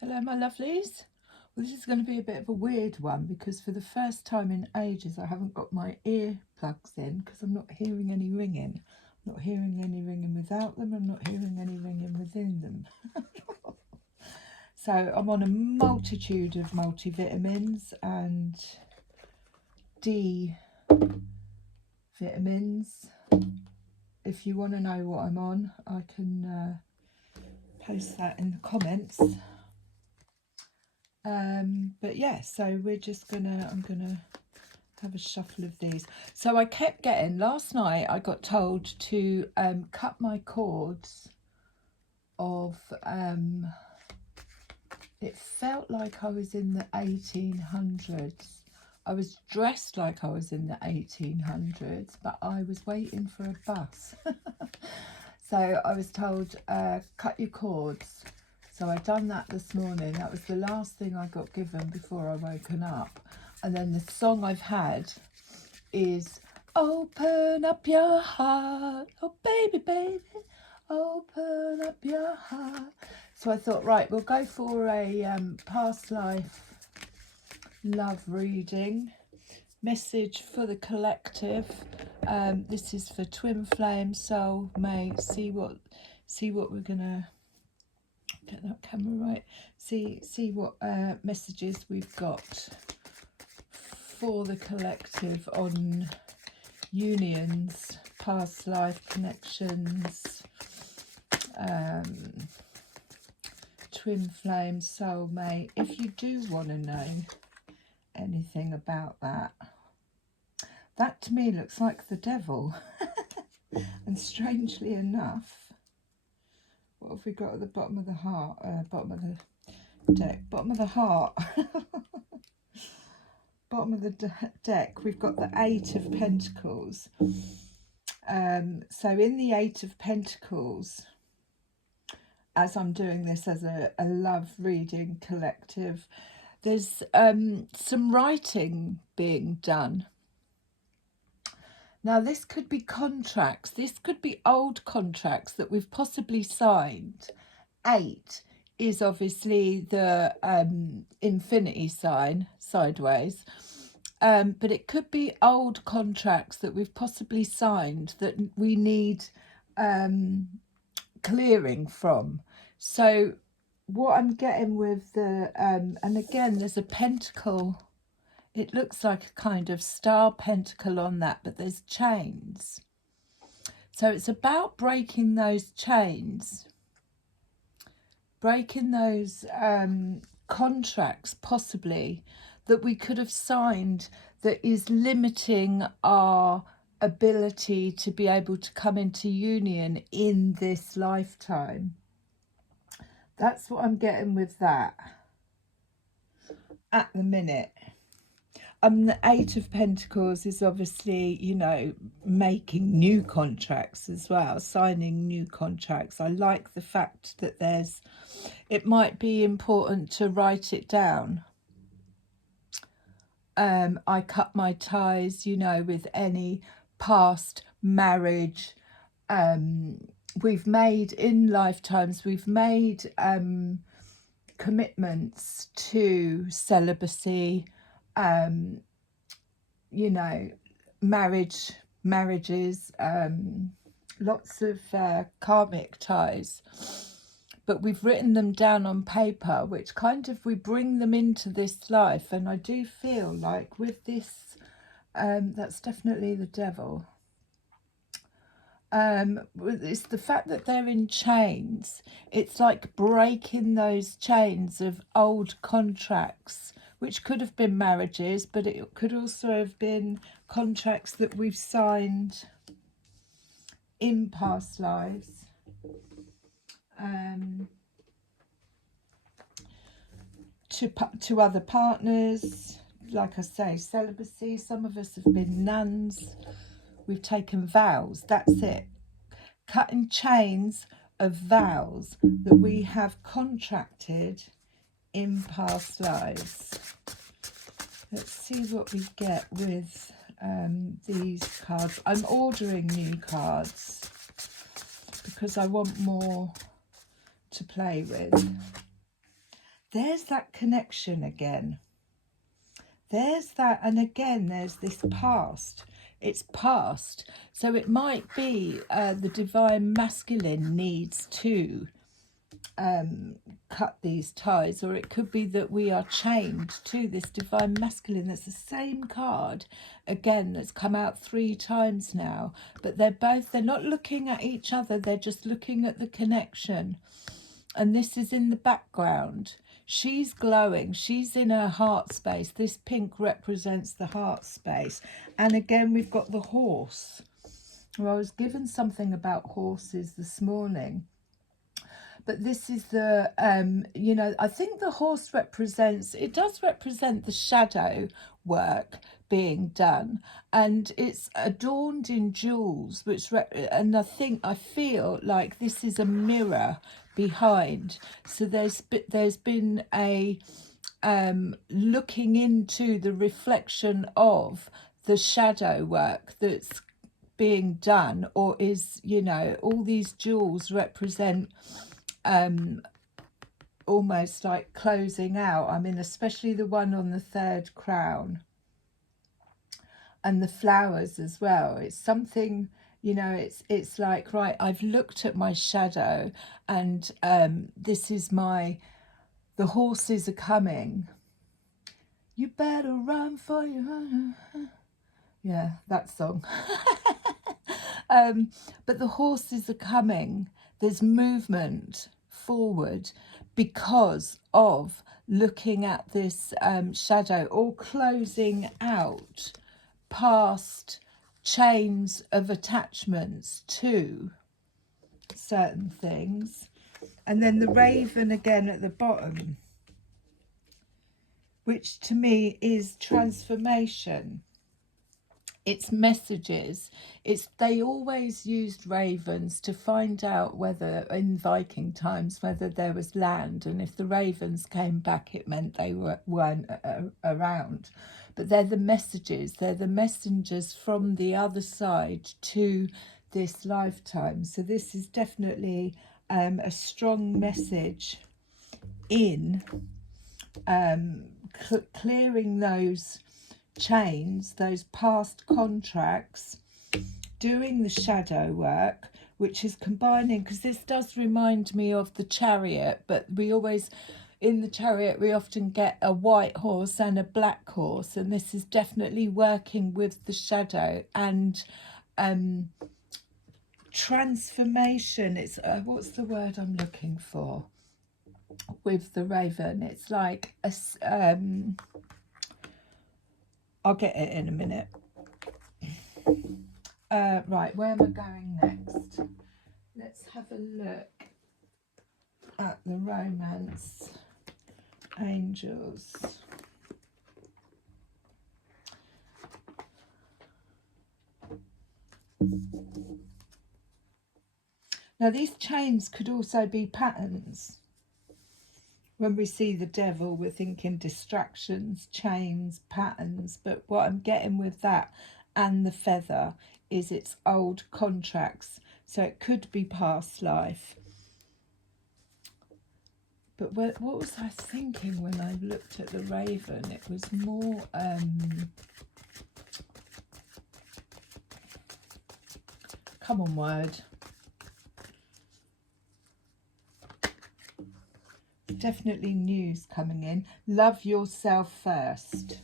Hello my lovelies. Well, this is going to be a bit of a weird one because for the first time in ages I haven't got my earplugs in because I'm not hearing any ringing. I'm not hearing any ringing without them, I'm not hearing any ringing within them. So I'm on a multitude of multivitamins and D vitamins. If you want to know what I'm on, I can post that in the comments. But yeah, so we're just I'm gonna have a shuffle of these. So I kept getting, last night I got told to cut my cords of, it felt like I was in the 1800s. I was dressed like I was in the 1800s, but I was waiting for a bus. So I was told, cut your cords. So I done that this morning. That was the last thing I got given before I woken up. And then the song I've had is open up your heart, oh baby, baby, open up your heart. So I thought, right, we'll go for a past life love reading. Message for the collective. This is for twin flame, soul mate. See what we're gonna get that camera right. See what messages we've got for the collective on unions, past life connections, twin flame, soulmate. If you do want to know anything about that, that to me looks like the devil. And strangely enough, what have we got at the bottom of the heart? Bottom of the deck, bottom of the heart. Bottom of the deck, we've got the Eight of Pentacles. So in the Eight of Pentacles, as I'm doing this as a love reading collective, there's some writing being done. Now this could be contracts, this could be old contracts that we've possibly signed. 8 is obviously the infinity sign, sideways. But it could be old contracts that we've possibly signed that we need clearing from. So what I'm getting with the, and again, there's a pentacle. It looks like a kind of star pentacle on that, but there's chains. So it's about breaking those chains, breaking those contracts possibly that we could have signed that is limiting our ability to be able to come into union in this lifetime. That's what I'm getting with that at the minute. The Eight of Pentacles is obviously, you know, making new contracts as well, signing new contracts. I like the fact that it might be important to write it down. I cut my ties, you know, with any past marriage. We've made in lifetimes, we've made commitments to celibacy, you know, marriages, lots of karmic ties. But we've written them down on paper, which kind of we bring them into this life. And I do feel like with this, that's definitely the devil. It's the fact that they're in chains. It's like breaking those chains of old contracts, which could have been marriages, but it could also have been contracts that we've signed in past lives. To other partners, like I say, celibacy. Some of us have been nuns. We've taken vows. That's it. Cutting chains of vows that we have contracted in past lives. Let's see what we get with these cards. I'm ordering new cards because I want more to play with. There's that connection again. There's that, and again, there's this past. It's past. So it might be the divine masculine needs to cut these ties, or it could be that we are chained to this divine masculine. That's the same card again that's come out 3 times now, but they're not looking at each other, they're just looking at the connection. And this is in the background. She's glowing, she's in her heart space. This pink represents the heart space. And again, we've got the horse. Well, I was given something about horses this morning, but this is the you know, I think the horse does represent the shadow work being done, and it's adorned in jewels, and I feel like this is a mirror behind. So there's been a looking into the reflection of the shadow work that's being done, or is, you know, all these jewels represent almost like closing out. I mean, especially the one on the 3rd crown, and the flowers as well. It's something, you know, it's like, right, I've looked at my shadow, and this is the horses are coming. You better run for your... Yeah, that song. But the horses are coming. There's movement forward because of looking at this shadow, or closing out past chains of attachments to certain things. And then the raven again at the bottom, which to me is transformation. It's messages. They always used ravens to find out whether, in Viking times, whether there was land, and if the ravens came back, it meant they weren't around. But they're the messages. They're the messengers from the other side to this lifetime. So this is definitely a strong message in clearing those chains, those past contracts, doing the shadow work, which is combining, because this does remind me of the Chariot, but in the Chariot we often get a white horse and a black horse, and this is definitely working with the shadow and transformation. It's what's the word I'm looking for with the raven? It's like a I'll get it in a minute. Right, where am I going next? Let's have a look at the romance angels. Now, these chains could also be patterns. When we see the devil, we're thinking distractions, chains, patterns. But what I'm getting with that and the feather is it's old contracts. So it could be past life. But what was I thinking when I looked at the raven? It was more... come on, word. Definitely news coming in. Love yourself first.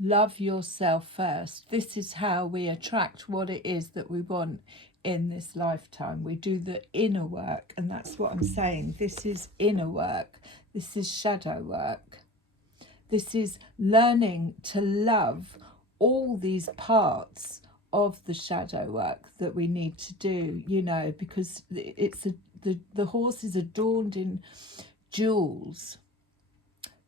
Love yourself first. This is how we attract what it is that we want in this lifetime. We do the inner work, and that's what I'm saying. This is inner work. This is shadow work. This is learning to love all these parts of the shadow work that we need to do, you know, because it's the horse is adorned in jewels.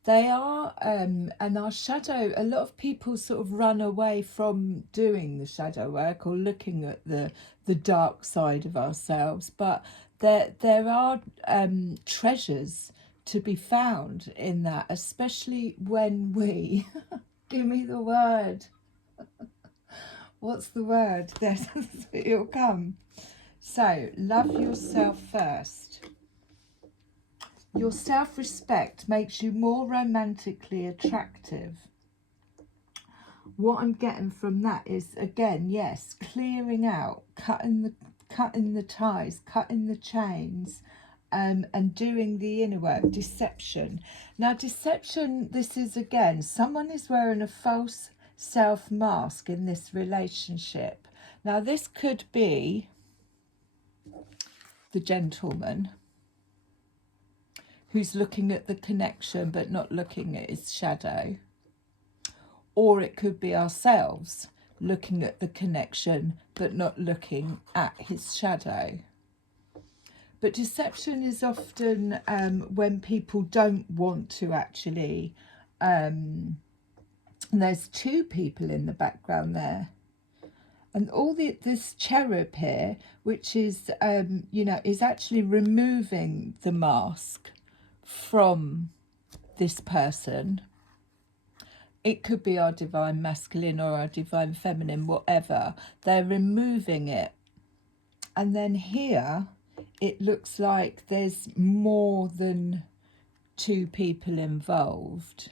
They are and our shadow, a lot of people sort of run away from doing the shadow work or looking at the dark side of ourselves, but there are treasures to be found in that, especially when we give me the word. What's the word? It'll come. So love yourself first. Your self-respect makes you more romantically attractive. What I'm getting from that is, again, yes, clearing out, cutting the ties, cutting the chains, and doing the inner work. Deception. Now, deception, this is, again, someone is wearing a false self mask in this relationship. Now, this could be the gentleman who's looking at the connection but not looking at his shadow. Or it could be ourselves looking at the connection but not looking at his shadow. But deception is often when people don't want to actually, and there's two people in the background there. And all this cherub here, which is, is actually removing the mask from this person. It could be our divine masculine or our divine feminine, whatever. They're removing it. And then here, it looks like there's more than two people involved.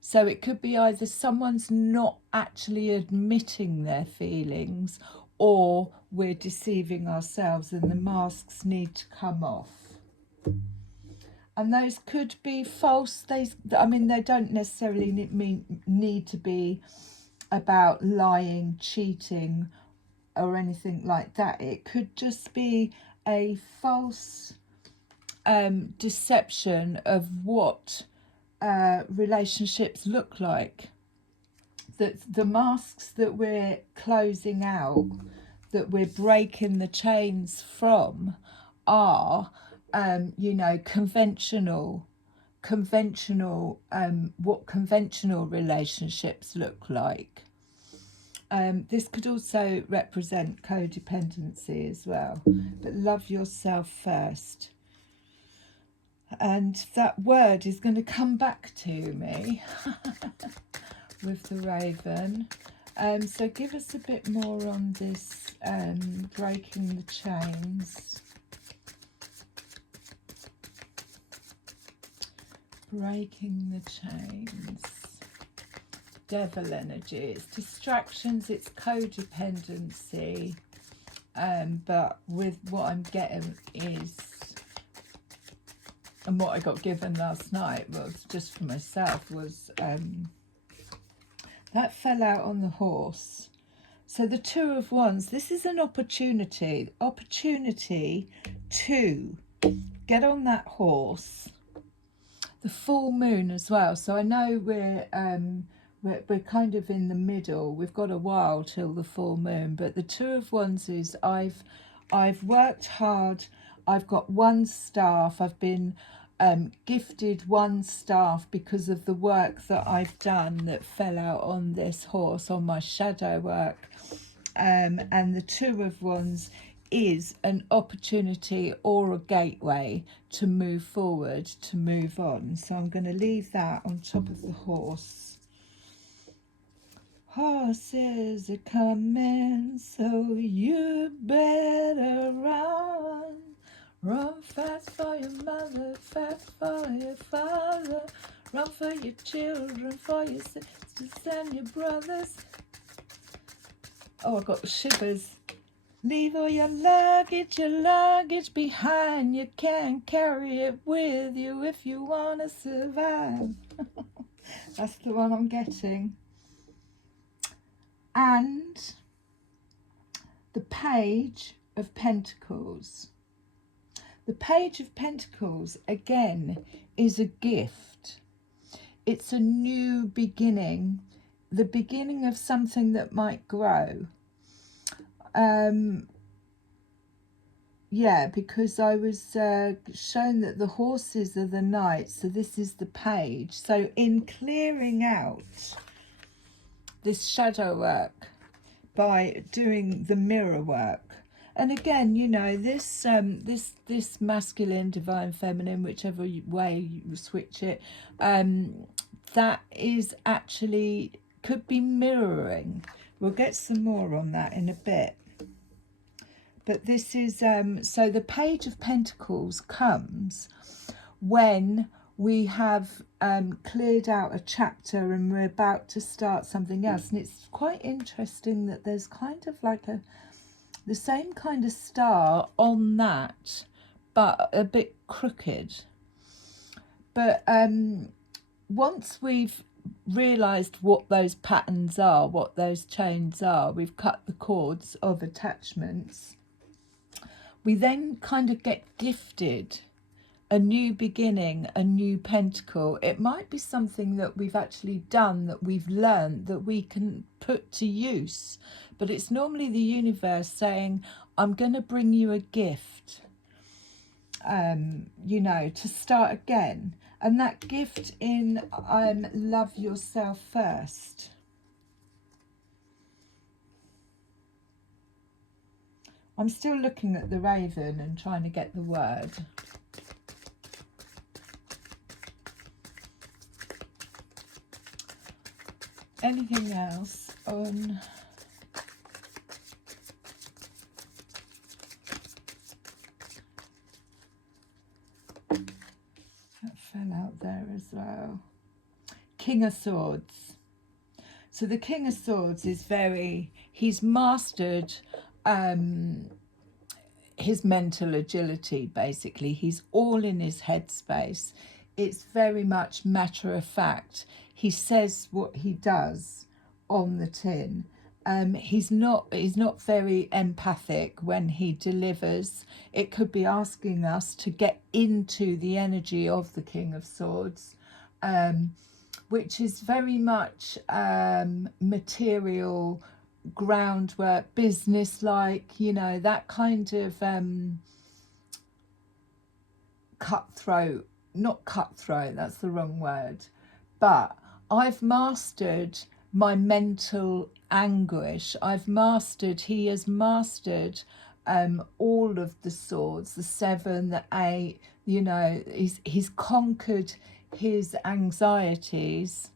So it could be either someone's not actually admitting their feelings, or we're deceiving ourselves and the masks need to come off. And those could be false. They don't necessarily need to be about lying, cheating, or anything like that. It could just be a false deception of what relationships look like. That the masks that we're closing out, that we're breaking the chains from, are conventional, what conventional relationships look like. This could also represent codependency as well, but love yourself first. And that word is going to come back to me with the raven. So give us a bit more on this breaking the chains. Breaking the chains. Devil energy. It's distractions, it's codependency. But with what I'm getting is, and what I got given last night was, just for myself, was that fell out on the horse. So the Two of Wands, this is an opportunity to get on that horse. The full moon as well. So I know we're kind of in the middle. We've got a while till the full moon. But the Two of Wands is I've worked hard. I've got one staff. I've been gifted one staff because of the work that I've done that fell out on this horse, on my shadow work. And the Two of Wands is an opportunity or a gateway to move forward, to move on. So I'm going to leave that on top of the horse. Horses are coming, so you better run. Run fast for your mother, fast for your father. Run for your children, for your sisters and your brothers. Oh, I got the shivers. Leave all your luggage behind. You can't carry it with you if you want to survive. That's the one I'm getting. And the Page of Pentacles. The Page of Pentacles, again, is a gift. It's a new beginning, the beginning of something that might grow. Yeah, because I was shown that the horses are the knights, so this is the page. So in clearing out this shadow work by doing the mirror work, and again, you know, this this masculine, divine, feminine, whichever way you switch it, that is actually could be mirroring. We'll get some more on that in a bit. But this is, so the Page of Pentacles comes when we have cleared out a chapter and we're about to start something else. And it's quite interesting that there's kind of like the same kind of star on that, but a bit crooked. But once we've realised what those patterns are, what those chains are, we've cut the cords of attachments, we then kind of get gifted a new beginning, a new pentacle. It might be something that we've actually done, that we've learned, that we can put to use. But it's normally the universe saying, I'm going to bring you a gift, you know, to start again. And that gift in love yourself first. I'm still looking at the raven and trying to get the word. Anything else on... That fell out there as well. King of Swords. So the King of Swords is he's mastered his mental agility, basically. He's all in his headspace. It's very much matter of fact. He says what he does on the tin. He's not very empathic when he delivers. It could be asking us to get into the energy of the King of Swords, which is very much material, groundwork, business-like, you know, that kind of cutthroat. Not cutthroat, that's the wrong word. But I've mastered my mental anguish. He has mastered all of the swords, the 7, the 8, you know, he's conquered his anxieties.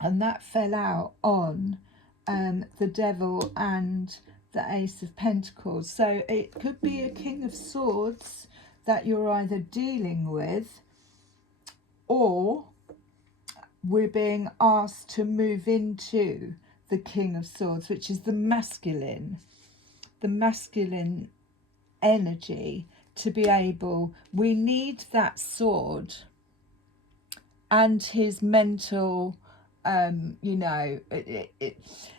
And that fell out on the Devil and the Ace of Pentacles. So it could be a King of Swords that you're either dealing with, or we're being asked to move into the King of Swords, which is the masculine energy, to be able, we need that sword and his mental, you know,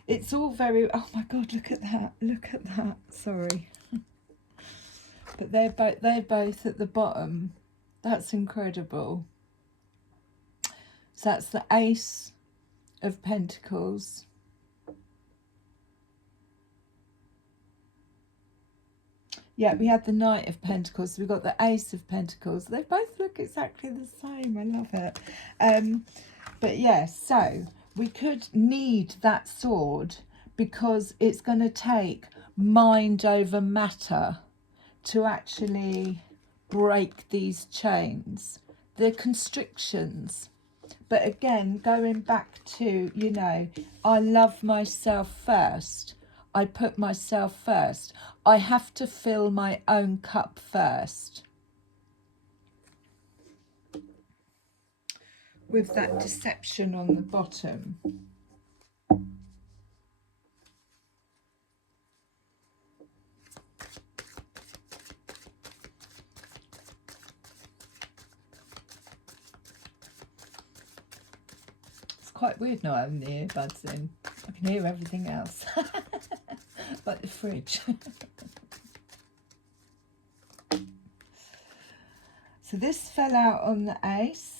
it's all very, oh my God, look at that, sorry. But they're both at the bottom. That's incredible. So that's the Ace of Pentacles. Yeah, we had the Knight of Pentacles. So we've got the Ace of Pentacles. They both look exactly the same. I love it. But yeah, so we could need that sword because it's going to take mind over matter to actually break these chains, the constrictions. But again, going back to, you know, I love myself first. I put myself first. I have to fill my own cup first. With that deception on the bottom. It's quite weird not having the earbuds in. I can hear everything else. Like the fridge. So this fell out on the Ace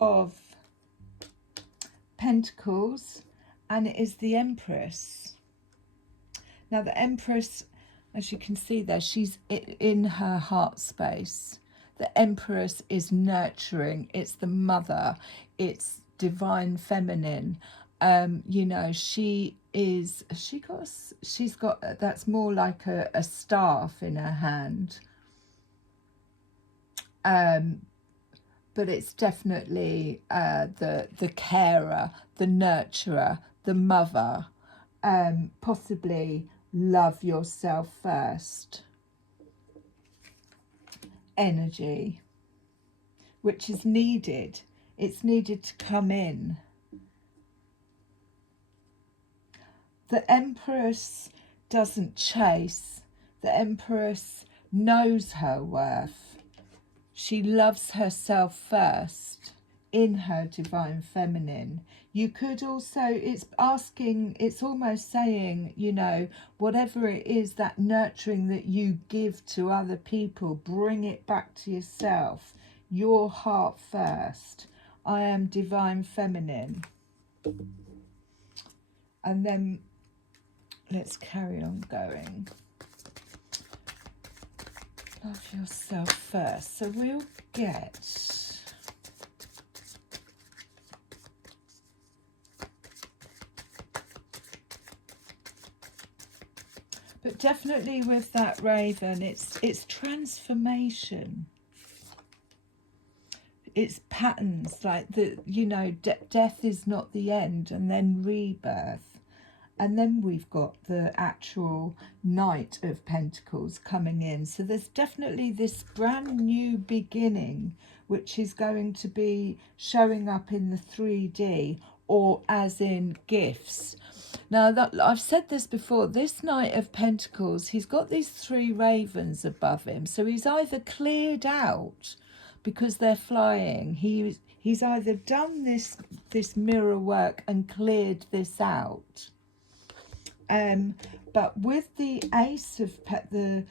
of Pentacles, and it is the Empress. Now the Empress, as you can see there, she's in her heart space. The Empress is nurturing. It's the mother. It's divine feminine. You know, she's got that's more like a staff in her hand. But it's definitely the carer, the nurturer, the mother. Possibly love yourself first. Energy. which is needed. It's needed to come in. The Empress doesn't chase. The Empress knows her worth. She loves herself first in her divine feminine. You could also, it's asking, it's almost saying, you know, whatever it is, that nurturing that you give to other people, bring it back to yourself. Your heart first. I am divine feminine. And then let's carry on going. Love yourself first. So we'll get but definitely with that Raven, it's transformation. It's patterns, like the, you know, death is not the end, and then rebirth. And then we've got the actual Knight of Pentacles coming in. So there's definitely this brand new beginning, which is going to be showing up in the 3D, or as in gifts. Now, that, I've said this before, this Knight of Pentacles, he's got these 3 ravens above him. So he's either cleared out because they're flying. He's either done this mirror work and cleared this out. But with the Ace of the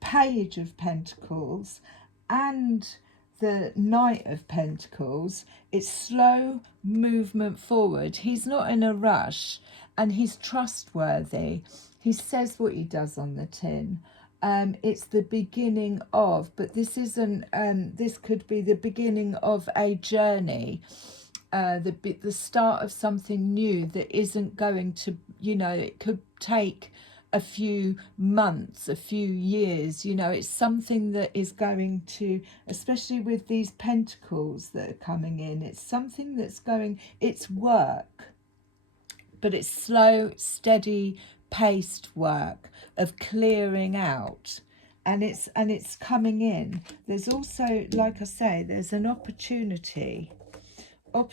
Page of Pentacles and the Knight of Pentacles, it's slow movement forward. He's not in a rush, and he's trustworthy. He says what he does on the tin. It's the beginning of, but this isn't, this could be the beginning of a journey. The start of something new that isn't going to, you know, it could take a few months, a few years, you know. It's something that is going to, especially with these pentacles that are coming in, it's something that's going, it's work, but it's slow, steady paced work of clearing out, and it's coming in. There's also, like I say, there's an opportunity or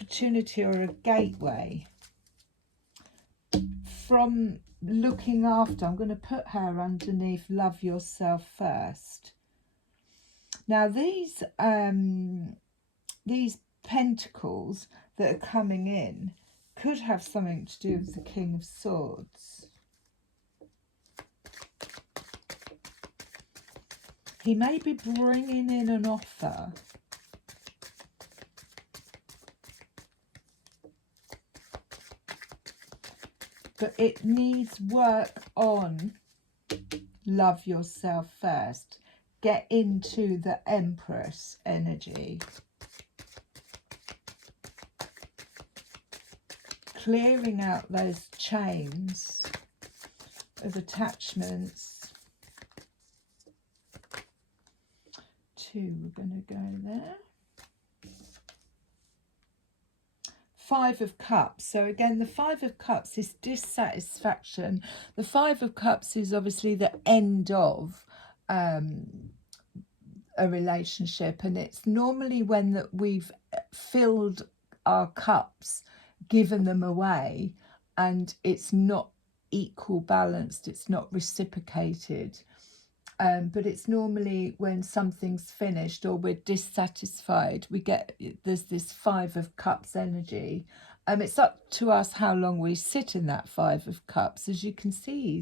a gateway from looking after. I'm going to put her underneath love yourself first. Now these pentacles that are coming in could have something to do with the King of Swords. He may be bringing in an offer. But it needs work on love yourself first. Get into the Empress energy. Clearing out those chains of attachments. 2, we're going to go there. 5 of Cups. So again, the 5 of Cups is dissatisfaction. The 5 of Cups is obviously the end of a relationship, and it's normally when that we've filled our cups, given them away, and it's not equal balanced, it's not reciprocated. But it's normally when something's finished or we're dissatisfied, there's this 5 of Cups energy. It's up to us how long we sit in that 5 of Cups. As you can see,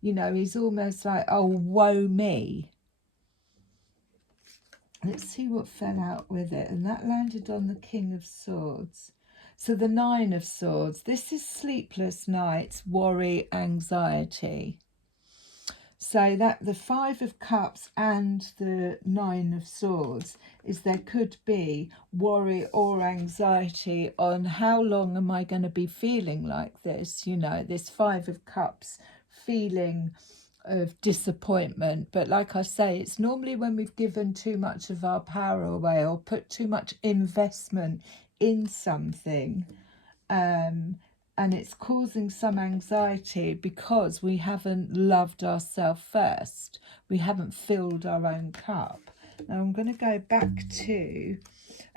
he's almost like, oh, woe me. Let's see what fell out with it. And that landed on the King of Swords. So the 9 of Swords, this is sleepless nights, worry, anxiety. So that the 5 of Cups and the 9 of Swords is there could be worry or anxiety on how long am I going to be feeling like this, this 5 of Cups feeling of disappointment. But like I say, it's normally when we've given too much of our power away or put too much investment in something, and it's causing some anxiety because we haven't loved ourselves first. We haven't filled our own cup. Now I'm going to go back to,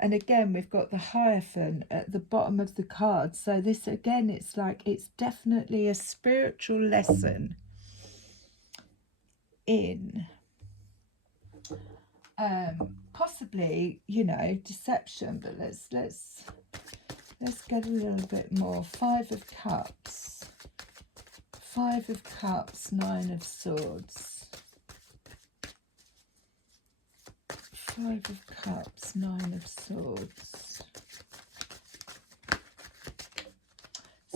and again we've got the Hierophant at the bottom of the card. So this again, it's like it's definitely a spiritual lesson in possibly, you know, deception. But let's get a little bit more. 5 of Cups, 5 of Cups, 9 of Swords, 5 of Cups, 9 of Swords.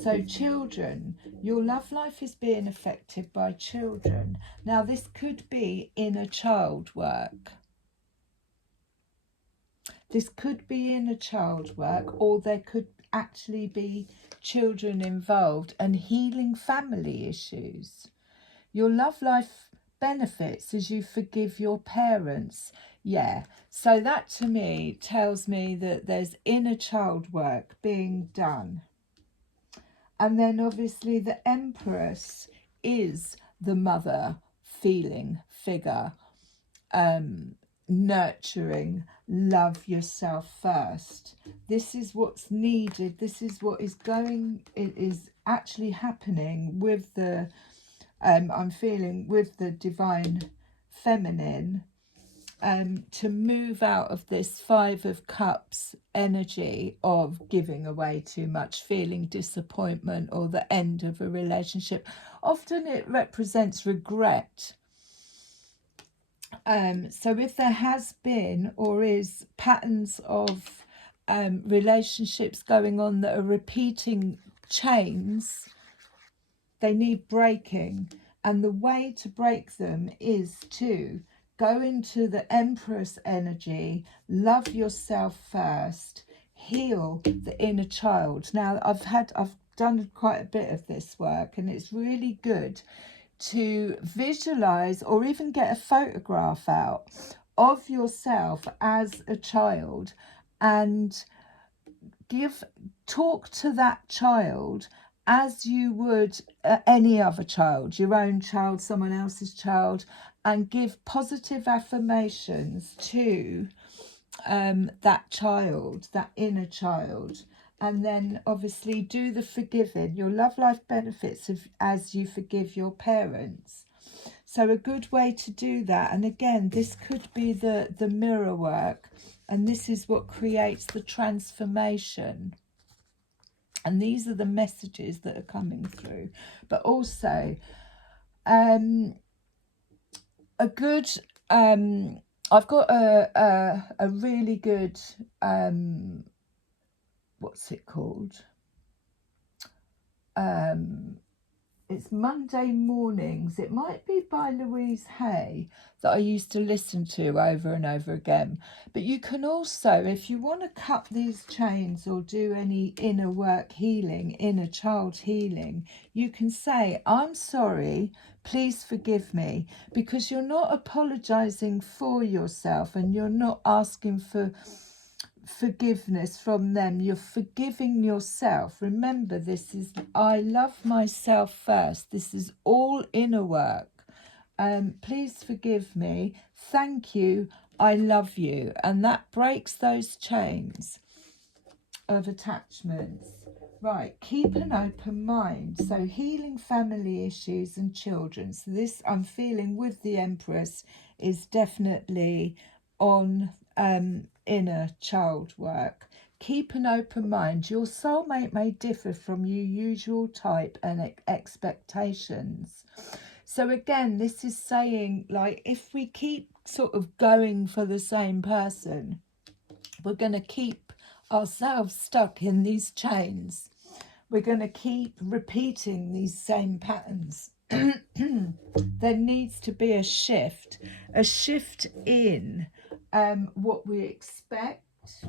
So children, your love life is being affected by children. Now this could be inner child work. This could be inner child work, or there could actually be children involved, and healing family issues. Your love life benefits as you forgive your parents. Yeah, so that to me tells me that there's inner child work being done. And then obviously the Empress is the mother feeling figure, nurturing, love yourself first. This is what's needed. This is what is going, it is actually happening with the, I'm feeling with the Divine Feminine, to move out of this 5 of Cups energy of giving away too much, feeling disappointment, or the end of a relationship. Often it represents regret. So if there has been or is patterns of relationships going on that are repeating chains, they need breaking. And the way to break them is to go into the Empress energy, love yourself first, heal the inner child. Now, I've done quite a bit of this work, and it's really good to visualize or even get a photograph out of yourself as a child and talk to that child as you would any other child, your own child, someone else's child, and give positive affirmations to that child, that inner child. And then obviously do the forgiving. Your love life benefits as you forgive your parents. So a good way to do that, and again, this could be the mirror work, and this is what creates the transformation. And these are the messages that are coming through. But also a good, I've got a really good, what's it called? It's Monday Mornings. It might be by Louise Hay, that I used to listen to over and over again. But you can also, if you want to cut these chains or do any inner work healing, inner child healing, you can say, I'm sorry, please forgive me, because you're not apologizing for yourself and you're not asking for forgiveness from them. You're forgiving yourself. Remember, this is I love myself first. This is all inner work. Please forgive me. Thank you. I love you. And that breaks those chains of attachments. Right, keep an open mind. So healing family issues and children. So this I'm feeling with the Empress is definitely on inner child work. Keep an open mind. Your soulmate may differ from your usual type and expectations. So again, this is saying, like, if we keep sort of going for the same person, we're going to keep ourselves stuck in these chains. We're going to keep repeating these same patterns. There needs to be a shift in what we expect,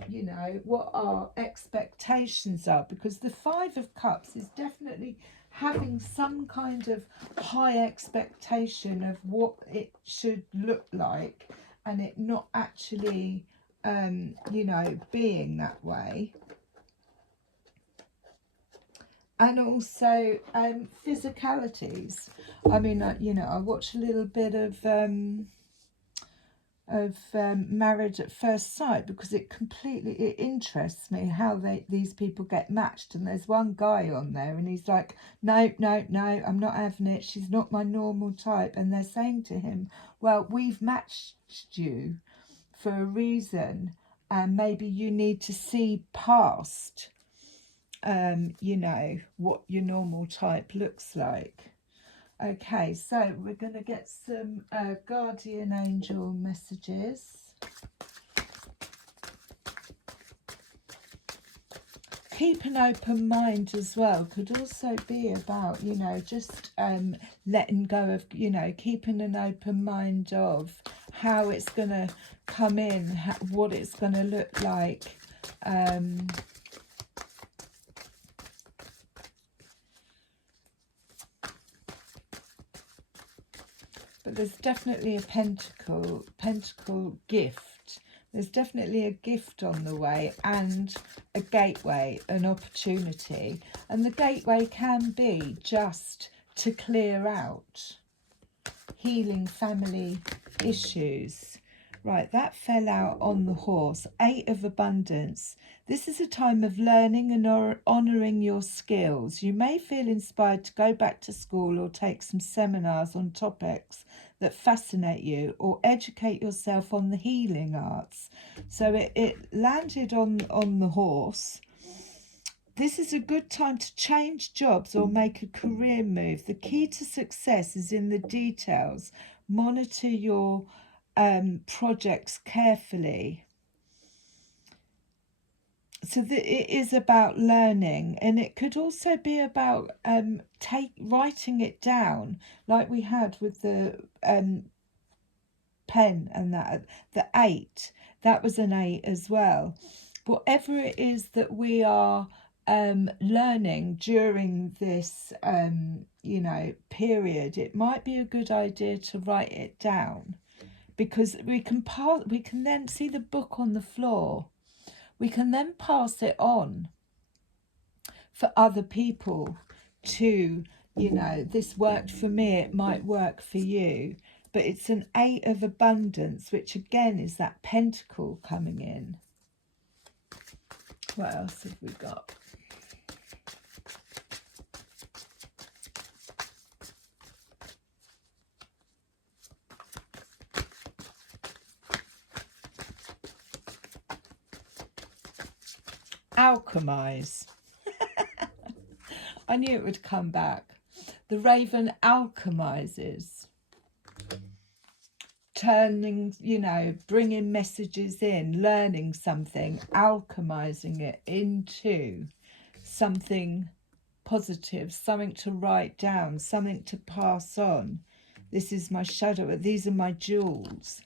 you know, what our expectations are, because the 5 of Cups is definitely having some kind of high expectation of what it should look like, and it not actually you know, being that way. And also physicalities. I mean, you know, I watch a little bit of Married at First Sight, because it interests me how these people get matched. And there's one guy on there and he's like, no, no, no, I'm not having it, she's not my normal type. And they're saying to him, well, we've matched you for a reason, and maybe you need to see past you know, what your normal type looks like. Okay, so we're going to get some guardian angel messages. Keep an open mind as well. Could also be about, you know, just letting go of, you know, keeping an open mind of how it's going to come in, what it's going to look like. But there's definitely a pentacle gift. There's definitely a gift on the way, and a gateway, an opportunity. And the gateway can be just to clear out, healing family issues. Right, that fell out on the horse. 8 of Abundance. This is a time of learning and honouring your skills. You may feel inspired to go back to school or take some seminars on topics that fascinate you, or educate yourself on the healing arts. So it landed on the horse. This is a good time to change jobs or make a career move. The key to success is in the details. Monitor your projects carefully. So it is about learning, and it could also be about writing it down, like we had with the pen, and that the 8, that was an 8 as well. Whatever it is that we are learning during this you know, period, it might be a good idea to write it down, because we can then see the book on the floor. We can then pass it on for other people to, you know, this worked for me, it might work for you. But it's an 8 of Abundance, which again is that pentacle coming in. What else have we got? Alchemize. I knew it would come back. The Raven alchemizes. Turning, you know, bringing messages in, learning something, alchemizing it into something positive, something to write down, something to pass on. This is my shadow. These are my jewels.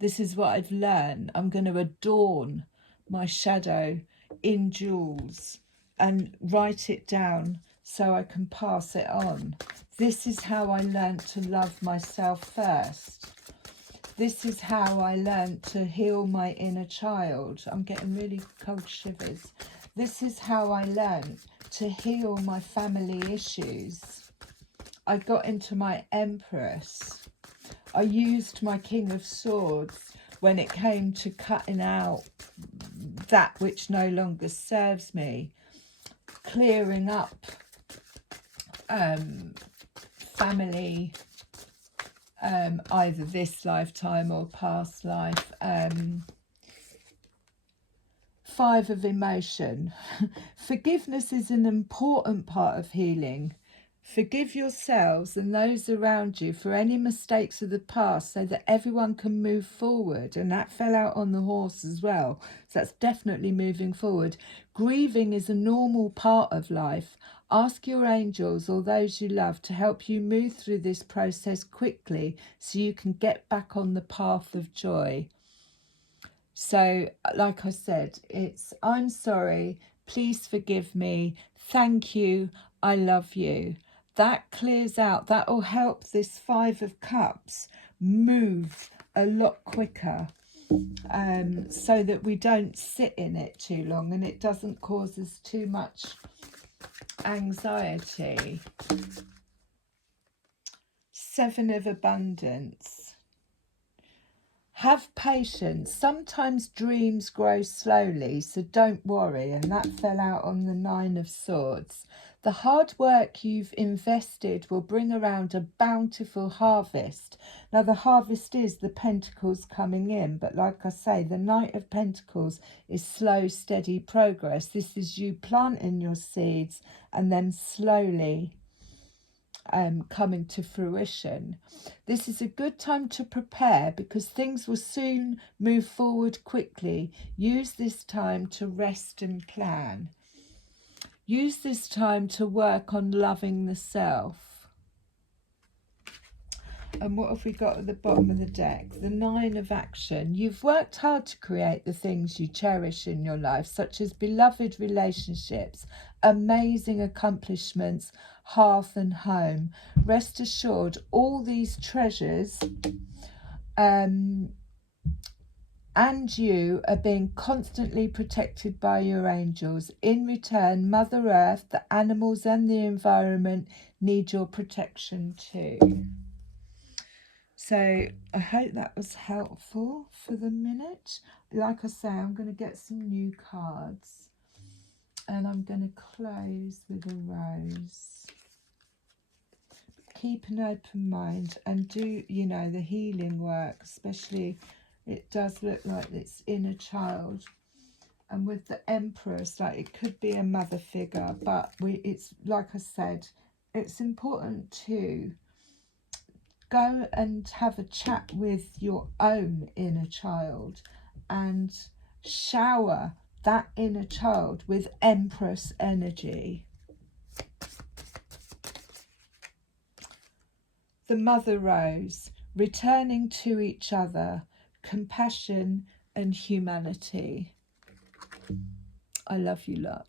This is what I've learned. I'm going to adorn my shadow in jewels and write it down so I can pass it on. This is how I learned to love myself first. This is how I learned to heal my inner child. I'm getting really cold shivers. This is how I learned to heal my family issues. I got into my Empress. I used my King of Swords when it came to cutting out that which no longer serves me, clearing up family, either this lifetime or past life. 5 of Emotion. Forgiveness is an important part of healing. Forgive yourselves and those around you for any mistakes of the past so that everyone can move forward. And that fell out on the horse as well. So that's definitely moving forward. Grieving is a normal part of life. Ask your angels or those you love to help you move through this process quickly so you can get back on the path of joy. So, like I said, it's I'm sorry, please forgive me, thank you, I love you. That clears out, that will help this 5 of Cups move a lot quicker, so that we don't sit in it too long and it doesn't cause us too much anxiety. 7 of Abundance. Have patience. Sometimes dreams grow slowly, so don't worry. And that fell out on the 9 of Swords. The hard work you've invested will bring around a bountiful harvest. Now, the harvest is the Pentacles coming in, but like I say, the Knight of Pentacles is slow, steady progress. This is you planting your seeds and then slowly coming to fruition. This is a good time to prepare because things will soon move forward quickly. Use this time to rest and plan. Use this time to work on loving the self. And what have we got at the bottom of the deck? The 9 of Action. You've worked hard to create the things you cherish in your life, such as beloved relationships, amazing accomplishments, hearth and home. Rest assured, all these treasures and you are being constantly protected by your angels. In return, Mother Earth, the animals and the environment need your protection too. So I hope that was helpful for the minute. Like I say, I'm going to get some new cards and I'm going to close with a rose. Keep an open mind and do, you know, the healing work, especially it does look like it's inner child. And with the Empress, like it could be a mother figure, but it's like I said, it's important to go and have a chat with your own inner child and shower that inner child with Empress energy. The Mother Rose, returning to each other, compassion and humanity. I love you lot.